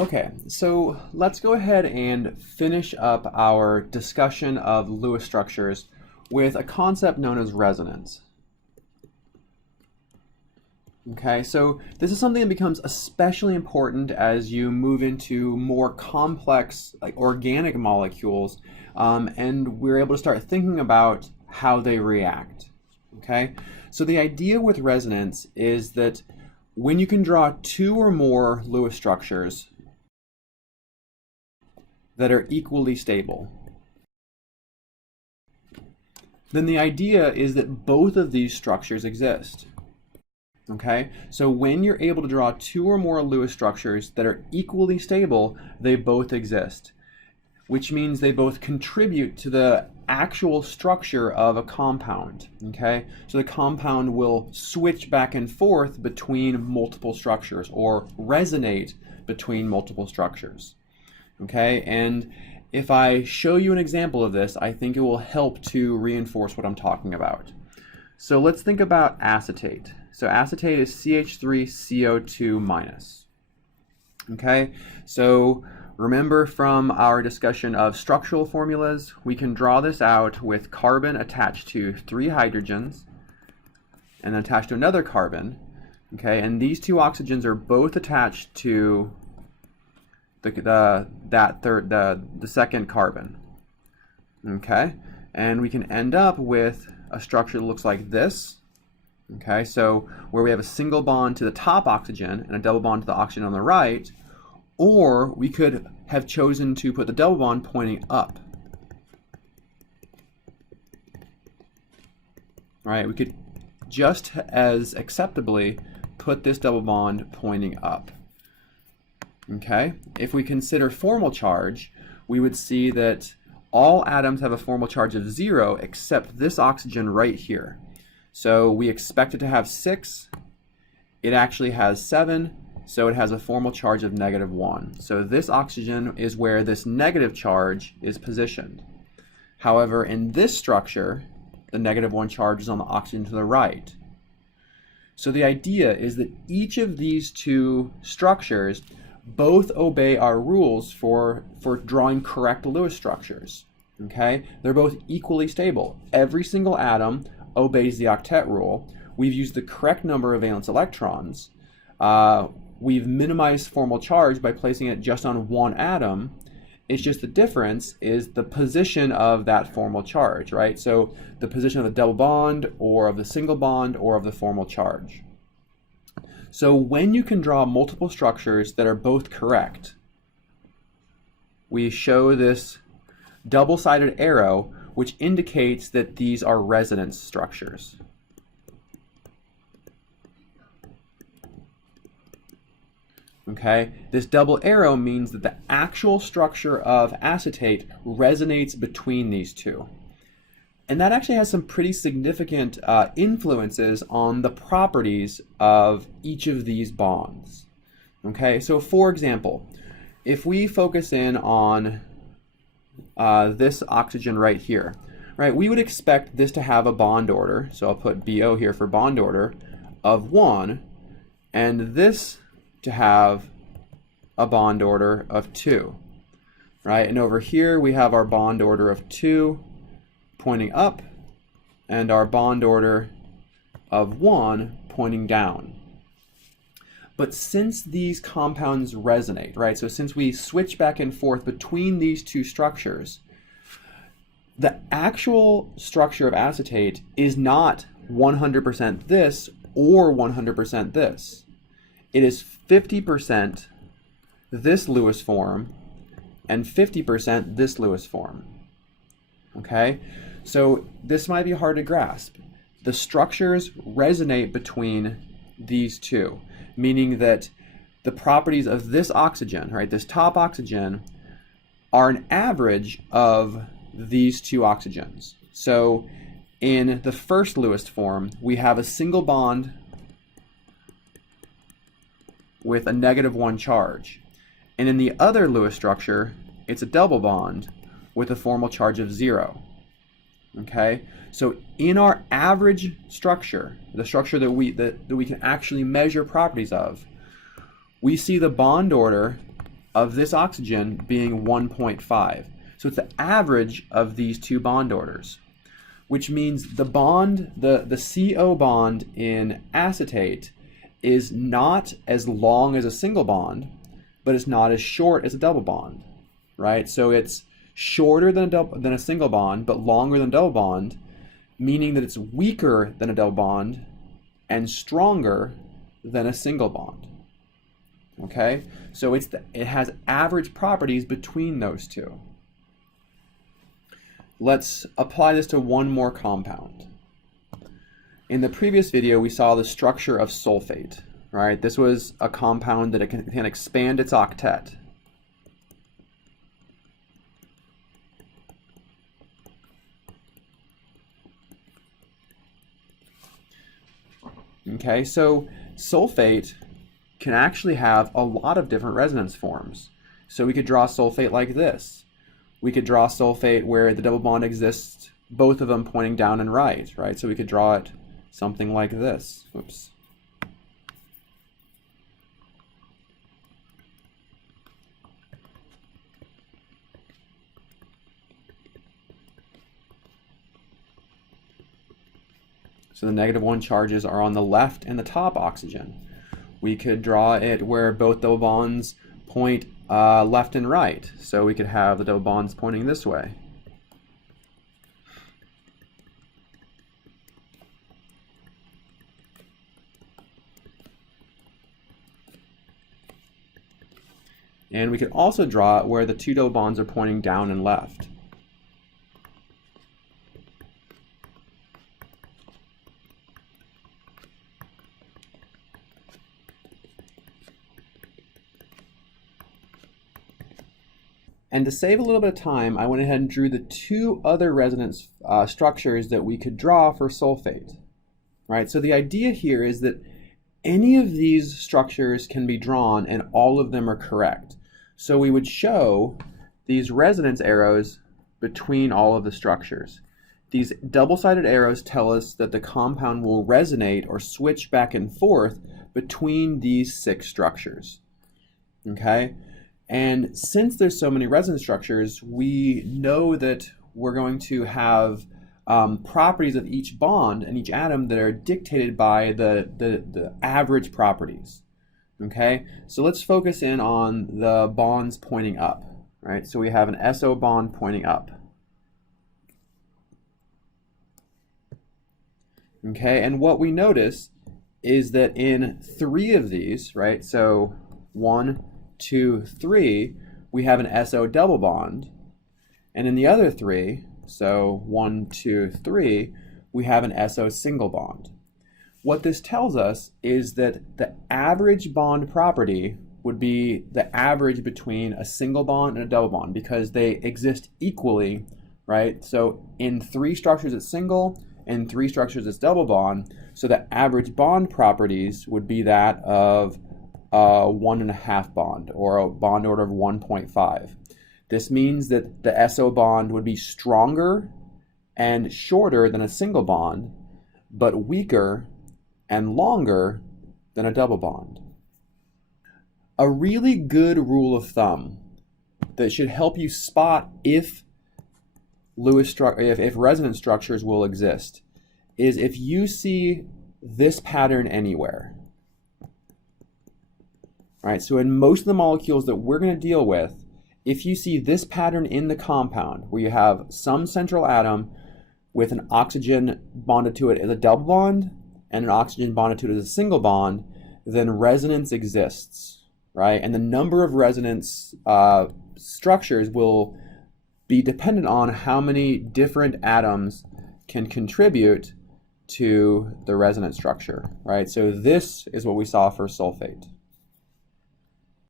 Okay, so let's go ahead and finish up our discussion of Lewis structures with a concept known as resonance. Okay, so this is something that becomes especially important as you move into more complex, like organic molecules, and we're able to start thinking about how they react. Okay, so the idea with resonance is that when you can draw two or more Lewis structures that are equally stable, then the idea is that both of these structures exist. Okay, so when you're able to draw two or more Lewis structures that are equally stable, they both exist, which means they both contribute to the actual structure of a compound. Okay, so the compound will switch back and forth between multiple structures or resonate between multiple structures. Okay, and if I show you an example of this, I think it will help to reinforce what I'm talking about. So let's think about acetate. So acetate is CH3CO2 minus. Okay, so remember from our discussion of structural formulas, we can draw this out with carbon attached to 3 hydrogens and then attached to another carbon. Okay, and these two oxygens are both attached to the second carbon. Okay, and we can end up with a structure that looks like this. Okay, so where we have a single bond to the top oxygen and a double bond to the oxygen on the right, or we could have chosen to put the double bond pointing up. All right, we could just as acceptably put this double bond pointing up. Okay, if we consider formal charge, we would see that all atoms have a formal charge of 0 except this oxygen right here. So we expect it to have 6. It actually has 7, so it has a formal charge of -1. So this oxygen is where this negative charge is positioned. However, in this structure, the -1 charge is on the oxygen to the right. So the idea is that each of these two structures both obey our rules for drawing correct Lewis structures. Okay, they're both equally stable. Every single atom obeys the octet rule. We've used the correct number of valence electrons. We've minimized formal charge by placing it just on one atom. It's just the difference is the position of that formal charge, right? So the position of the double bond or of the single bond or of the formal charge. So when you can draw multiple structures that are both correct, we show this double-sided arrow which indicates that these are resonance structures. Okay, this double arrow means that the actual structure of acetate resonates between these two. And that actually has some pretty significant influences on the properties of each of these bonds. Okay, so for example, if we focus in on this oxygen right here, right, we would expect this to have a bond order, so I'll put BO here for bond order, of 1, and this to have a bond order of 2, right? And over here we have our bond order of 2 pointing up and our bond order of 1 pointing down. But since these compounds resonate, right, so since we switch back and forth between these two structures, the actual structure of acetate is not 100% this or 100% this. It is 50% this Lewis form and 50% this Lewis form. Okay, so this might be hard to grasp. The structures resonate between these two, meaning that the properties of this oxygen, right, this top oxygen, are an average of these two oxygens. So in the first Lewis form, we have a single bond with a -1 charge. And in the other Lewis structure, it's a double bond with a formal charge of 0. Okay, so in our average structure, the structure that we can actually measure properties of, we see the bond order of this oxygen being 1.5. So it's the average of these two bond orders, which means the bond, the CO bond in acetate is not as long as a single bond, but it's not as short as a double bond, right? So it's shorter than a single bond, but longer than a double bond, meaning that it's weaker than a double bond and stronger than a single bond. Okay, so it has average properties between those two. Let's apply this to one more compound. In the previous video, we saw the structure of sulfate, right? This was a compound that it can expand its octet. Okay, so sulfate can actually have a lot of different resonance forms. So we could draw sulfate like this. We could draw sulfate where the double bond exists, both of them pointing down and right? So we could draw it something like this. Oops. So the -1 charges are on the left and the top oxygen. We could draw it where both double bonds point left and right. So we could have the double bonds pointing this way. And we could also draw it where the two double bonds are pointing down and left. And to save a little bit of time, I went ahead and drew the two other resonance structures that we could draw for sulfate. Right? So the idea here is that any of these structures can be drawn and all of them are correct. So we would show these resonance arrows between all of the structures. These double-sided arrows tell us that the compound will resonate or switch back and forth between these 6 structures. Okay? And since there's so many resonance structures, we know that we're going to have properties of each bond and each atom that are dictated by the average properties. Okay, so let's focus in on the bonds pointing up. Right, so we have an SO bond pointing up. Okay, and what we notice is that in 3 of these, right, so 1, 2, 3, we have an SO double bond, and in the other 3, so 1, 2, 3, we have an SO single bond. What this tells us is that the average bond property would be the average between a single bond and a double bond because they exist equally, right? So in 3 structures it's single, in 3 structures it's double bond, so the average bond properties would be that of a 1.5 bond, or a bond order of 1.5. This means that the SO bond would be stronger and shorter than a single bond, but weaker and longer than a double bond. A really good rule of thumb that should help you spot if resonance structures will exist is if you see this pattern anywhere. All right, so in most of the molecules that we're going to deal with, if you see this pattern in the compound where you have some central atom with an oxygen bonded to it as a double bond and an oxygen bonded to it as a single bond, then resonance exists, right? And the number of resonance structures will be dependent on how many different atoms can contribute to the resonance structure, right? So this is what we saw for sulfate.